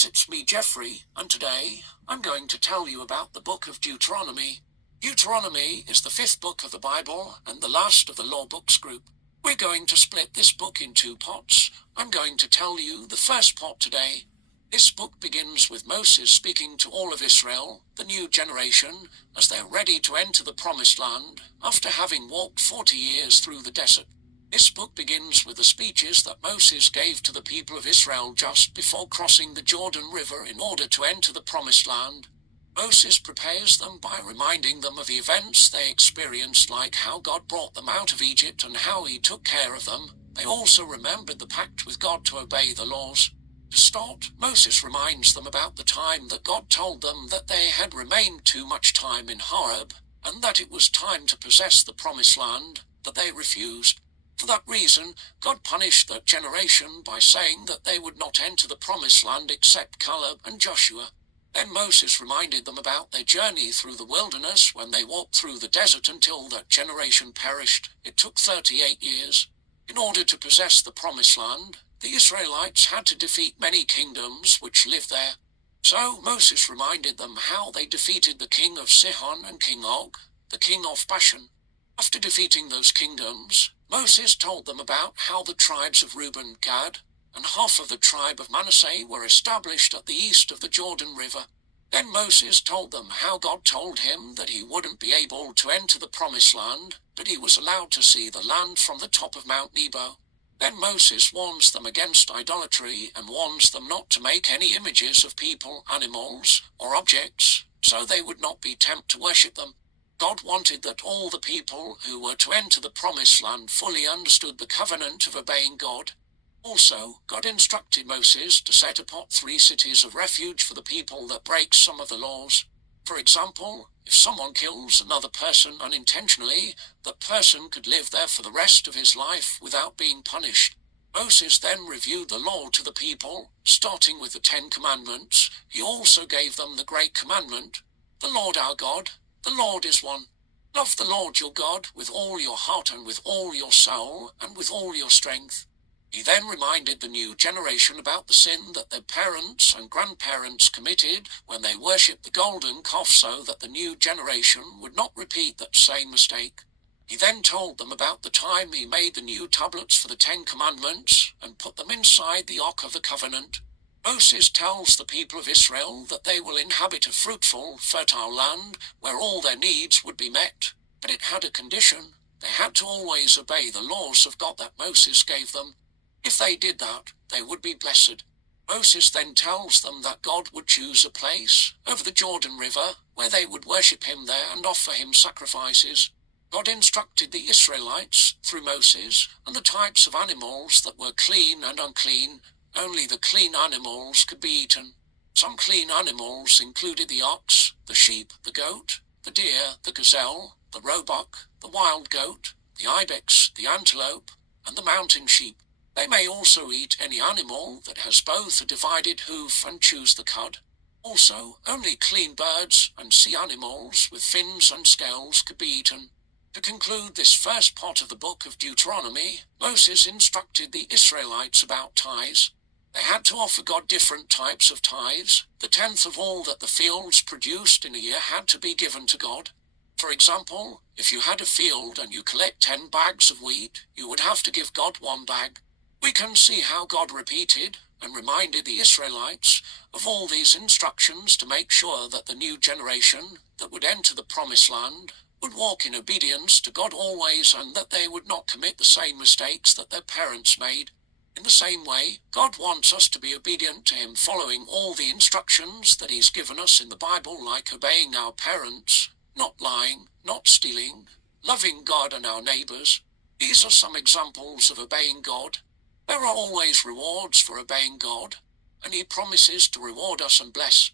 guys, it's me, Geoffrey, and today I'm going to tell you about the book of Deuteronomy. Deuteronomy is the fifth book of the Bible and the last of the law books group. We're going to split this book in two parts. I'm going to tell you the first part today. This book begins with Moses speaking to all of Israel, the new generation, as they're ready to enter the promised land after having walked 40 years through the desert. This book begins with the speeches that Moses gave to the people of Israel just before crossing the Jordan River in order to enter the promised land. Moses prepares them by reminding them of the events they experienced, like how God brought them out of Egypt and how he took care of them. They also remembered the pact with God to obey the laws. To start, Moses reminds them about the time that God told them that they had remained too much time in Horeb, and that it was time to possess the promised land, but they refused. For that reason, God punished that generation by saying that they would not enter the promised land except Caleb and Joshua. Then Moses reminded them about their journey through the wilderness when they walked through the desert until that generation perished. It took 38 years. In order to possess the promised land, the Israelites had to defeat many kingdoms which lived there. So Moses reminded them how they defeated the king of Sihon and King Og, the king of Bashan. After defeating those kingdoms, Moses told them about how the tribes of Reuben, Gad, and half of the tribe of Manasseh were established at the east of the Jordan River. Then Moses told them how God told him that he wouldn't be able to enter the promised land, but he was allowed to see the land from the top of Mount Nebo. Then Moses warns them against idolatry and warns them not to make any images of people, animals, or objects, so they would not be tempted to worship them. God wanted that all the people who were to enter the promised land fully understood the covenant of obeying God. Also, God instructed Moses to set apart 3 cities of refuge for the people that break some of the laws. For example, if someone kills another person unintentionally, that person could live there for the rest of his life without being punished. Moses then reviewed the law to the people, starting with the 10 Commandments. He also gave them the great commandment, "The Lord our God, the Lord is one. Love the Lord your God with all your heart and with all your soul and with all your strength." He then reminded the new generation about the sin that their parents and grandparents committed when they worshipped the golden calf so that the new generation would not repeat that same mistake. He then told them about the time he made the new tablets for the 10 Commandments and put them inside the Ark of the Covenant. Moses tells the people of Israel that they will inhabit a fruitful, fertile land where all their needs would be met, but it had a condition. They had to always obey the laws of God that Moses gave them. If they did that, they would be blessed. Moses then tells them that God would choose a place over the Jordan River where they would worship him there and offer him sacrifices. God instructed the Israelites through Moses and the types of animals that were clean and unclean. Only the clean animals could be eaten. Some clean animals included the ox, the sheep, the goat, the deer, the gazelle, the roebuck, the wild goat, the ibex, the antelope, and the mountain sheep. They may also eat any animal that has both a divided hoof and chews the cud. Also, only clean birds and sea animals with fins and scales could be eaten. To conclude this first part of the book of Deuteronomy, Moses instructed the Israelites about tithes. They had to offer God different types of tithes. The 10th of all that the fields produced in a year had to be given to God. For example, if you had a field and you collect 10 bags of wheat, you would have to give God 1 bag. We can see how God repeated and reminded the Israelites of all these instructions to make sure that the new generation that would enter the promised land would walk in obedience to God always and that they would not commit the same mistakes that their parents made. In the same way, God wants us to be obedient to him, following all the instructions that he's given us in the Bible, like obeying our parents, not lying, not stealing, loving God and our neighbors. These are some examples of obeying God. There are always rewards for obeying God, and he promises to reward us and bless.